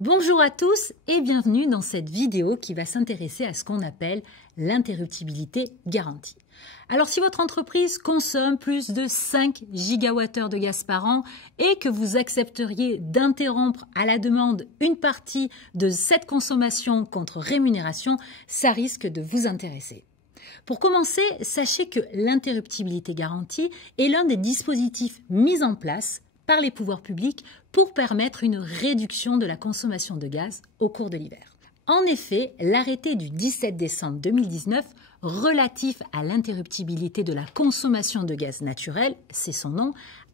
Bonjour à tous et bienvenue dans cette vidéo qui va s'intéresser à ce qu'on appelle l'interruptibilité garantie. Alors si votre entreprise consomme plus de 5 gigawattheures de gaz par an et que vous accepteriez d'interrompre à la demande une partie de cette consommation contre rémunération, ça risque de vous intéresser. Pour commencer, sachez que l'interruptibilité garantie est l'un des dispositifs mis en place par les pouvoirs publics pour permettre une réduction de la consommation de gaz au cours de l'hiver. En effet, l'arrêté du 17 décembre 2019 relatif à l'interruptibilité de la consommation de gaz naturel, c'est son nom,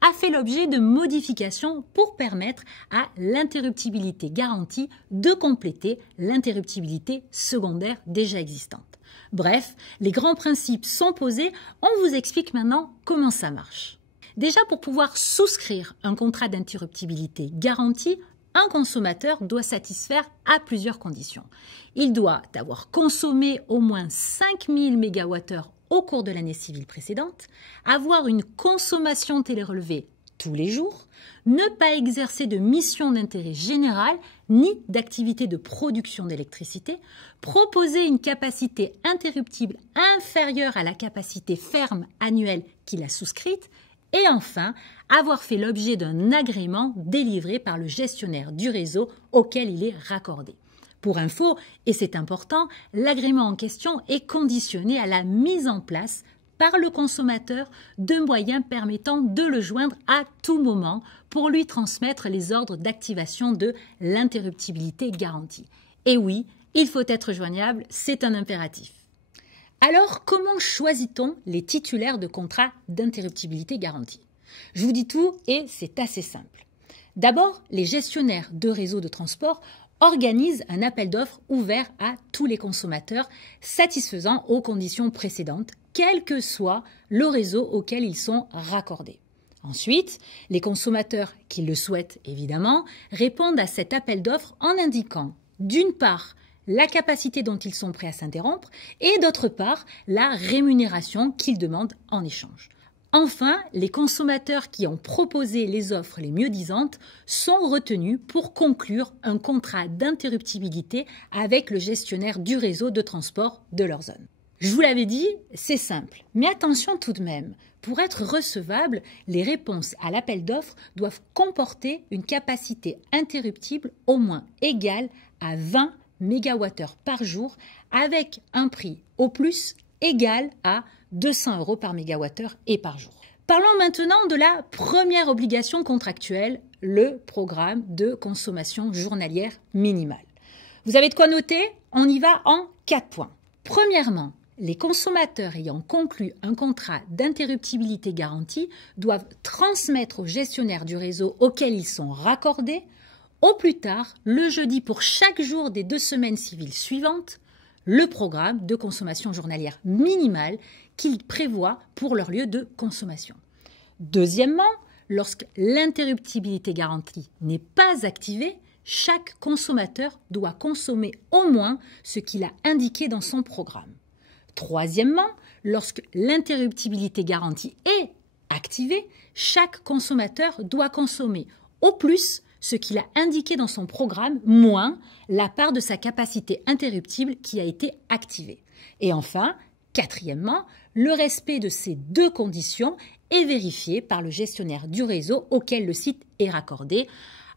a fait l'objet de modifications pour permettre à l'interruptibilité garantie de compléter l'interruptibilité secondaire déjà existante. Bref, les grands principes sont posés, on vous explique maintenant comment ça marche. Déjà, pour pouvoir souscrire un contrat d'interruptibilité garantie, un consommateur doit satisfaire à plusieurs conditions. Il doit avoir consommé au moins 5000 MWh au cours de l'année civile précédente, avoir une consommation télérelevée tous les jours, ne pas exercer de mission d'intérêt général ni d'activité de production d'électricité, proposer une capacité interruptible inférieure à la capacité ferme annuelle qu'il a souscrite, et enfin, avoir fait l'objet d'un agrément délivré par le gestionnaire du réseau auquel il est raccordé. Pour info, et c'est important, l'agrément en question est conditionné à la mise en place par le consommateur de moyens permettant de le joindre à tout moment pour lui transmettre les ordres d'activation de l'interruptibilité garantie. Et oui, il faut être joignable, c'est un impératif. Alors, comment choisit-on les titulaires de contrats d'interruptibilité garantie? Je vous dis tout et c'est assez simple. D'abord, les gestionnaires de réseaux de transport organisent un appel d'offres ouvert à tous les consommateurs satisfaisant aux conditions précédentes, quel que soit le réseau auquel ils sont raccordés. Ensuite, les consommateurs qui le souhaitent évidemment répondent à cet appel d'offres en indiquant d'une part la capacité dont ils sont prêts à s'interrompre et d'autre part la rémunération qu'ils demandent en échange. Enfin, les consommateurs qui ont proposé les offres les mieux disantes sont retenus pour conclure un contrat d'interruptibilité avec le gestionnaire du réseau de transport de leur zone. Je vous l'avais dit, c'est simple, mais attention tout de même, pour être recevables, les réponses à l'appel d'offres doivent comporter une capacité interruptible au moins égale à 20 MWh par jour avec un prix au plus égal à 200 € par mégawattheure et par jour. Parlons maintenant de la première obligation contractuelle, le programme de consommation journalière minimale. Vous avez de quoi noter? On y va en 4 points. Premièrement, les consommateurs ayant conclu un contrat d'interruptibilité garantie doivent transmettre au gestionnaire du réseau auquel ils sont raccordés au plus tard, le jeudi pour chaque jour des 2 semaines civiles suivantes, le programme de consommation journalière minimale qu'ils prévoient pour leur lieu de consommation. Deuxièmement, lorsque l'interruptibilité garantie n'est pas activée, chaque consommateur doit consommer au moins ce qu'il a indiqué dans son programme. Troisièmement, lorsque l'interruptibilité garantie est activée, chaque consommateur doit consommer au plus ce qu'il a indiqué dans son programme, moins la part de sa capacité interruptible qui a été activée. Et enfin, quatrièmement, le respect de ces deux conditions est vérifié par le gestionnaire du réseau auquel le site est raccordé.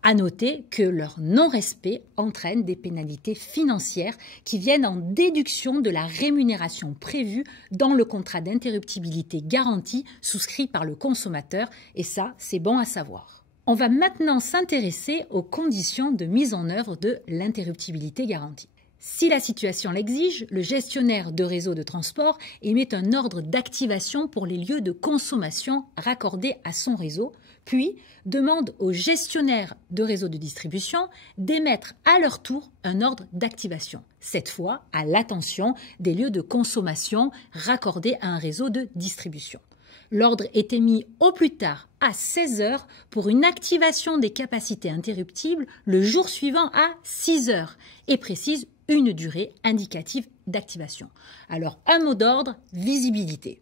À noter que leur non-respect entraîne des pénalités financières qui viennent en déduction de la rémunération prévue dans le contrat d'interruptibilité garantie souscrit par le consommateur, et ça, c'est bon à savoir. On va maintenant s'intéresser aux conditions de mise en œuvre de l'interruptibilité garantie. Si la situation l'exige, le gestionnaire de réseau de transport émet un ordre d'activation pour les lieux de consommation raccordés à son réseau, puis demande au gestionnaire de réseau de distribution d'émettre à leur tour un ordre d'activation, cette fois à l'attention des lieux de consommation raccordés à un réseau de distribution. L'ordre est émis au plus tard à 16 h pour une activation des capacités interruptibles le jour suivant à 6 h et précise une durée indicative d'activation. Alors, un mot d'ordre, visibilité.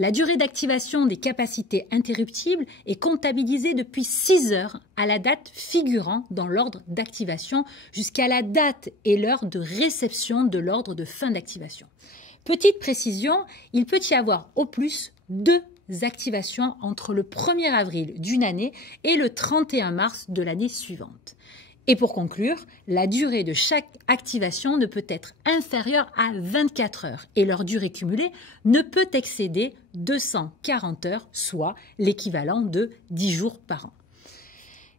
La durée d'activation des capacités interruptibles est comptabilisée depuis 6 heures à la date figurant dans l'ordre d'activation jusqu'à la date et l'heure de réception de l'ordre de fin d'activation. Petite précision, il peut y avoir au plus 2 activations entre le 1er avril d'une année et le 31 mars de l'année suivante. Et pour conclure, la durée de chaque activation ne peut être inférieure à 24 heures et leur durée cumulée ne peut excéder 240 heures, soit l'équivalent de 10 jours par an.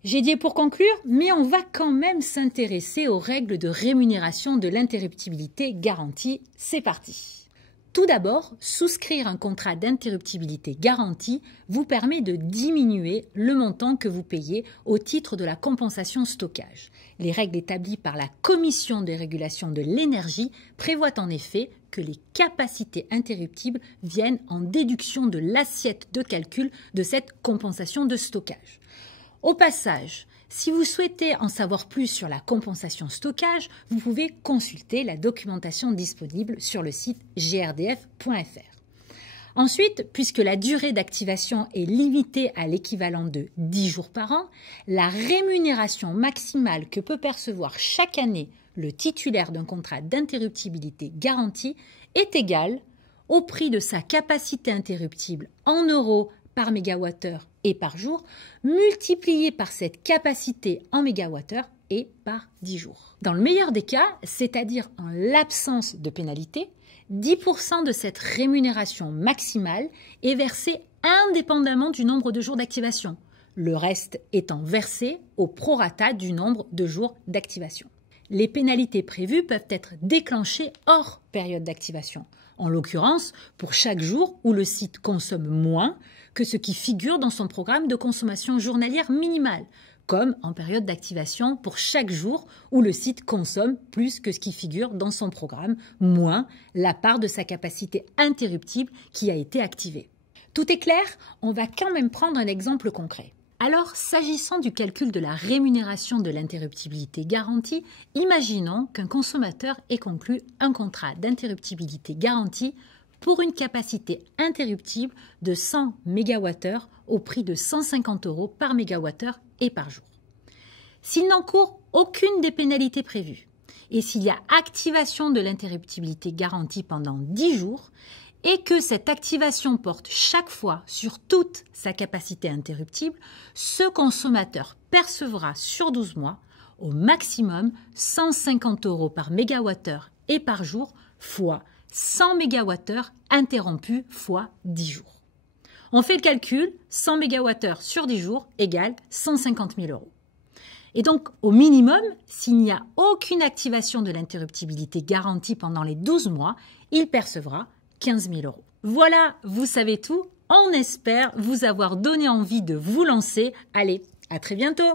J'ai dit pour conclure, mais on va quand même s'intéresser aux règles de rémunération de l'interruptibilité garantie. C'est parti! Tout d'abord, souscrire un contrat d'interruptibilité garantie vous permet de diminuer le montant que vous payez au titre de la compensation stockage. Les règles établies par la Commission de régulation de l'énergie prévoient en effet que les capacités interruptibles viennent en déduction de l'assiette de calcul de cette compensation de stockage. Au passage, si vous souhaitez en savoir plus sur la compensation stockage, vous pouvez consulter la documentation disponible sur le site grdf.fr. Ensuite, puisque la durée d'activation est limitée à l'équivalent de 10 jours par an, la rémunération maximale que peut percevoir chaque année le titulaire d'un contrat d'interruptibilité garantie est égale au prix de sa capacité interruptible en euros par mégawattheure et par jour, multiplié par cette capacité en mégawattheure et par 10 jours. Dans le meilleur des cas, c'est-à-dire en l'absence de pénalité, 10% de cette rémunération maximale est versée indépendamment du nombre de jours d'activation, le reste étant versé au prorata du nombre de jours d'activation. Les pénalités prévues peuvent être déclenchées hors période d'activation, en l'occurrence pour chaque jour où le site consomme moins que ce qui figure dans son programme de consommation journalière minimale, comme en période d'activation pour chaque jour où le site consomme plus que ce qui figure dans son programme, moins la part de sa capacité interruptible qui a été activée. Tout est clair? On va quand même prendre un exemple concret. Alors, s'agissant du calcul de la rémunération de l'interruptibilité garantie, imaginons qu'un consommateur ait conclu un contrat d'interruptibilité garantie pour une capacité interruptible de 100 MWh au prix de 150 € par mégawattheure et par jour. S'il n'encourt aucune des pénalités prévues et s'il y a activation de l'interruptibilité garantie pendant 10 jours et que cette activation porte chaque fois sur toute sa capacité interruptible, ce consommateur percevra sur 12 mois au maximum 150 € par mégawattheure et par jour fois 100 MWh interrompus fois 10 jours. On fait le calcul, 100 MWh sur 10 jours égale 150 000 €. Et donc, au minimum, s'il n'y a aucune activation de l'interruptibilité garantie pendant les 12 mois, il percevra 15 000 €. Voilà, vous savez tout. On espère vous avoir donné envie de vous lancer. Allez, à très bientôt!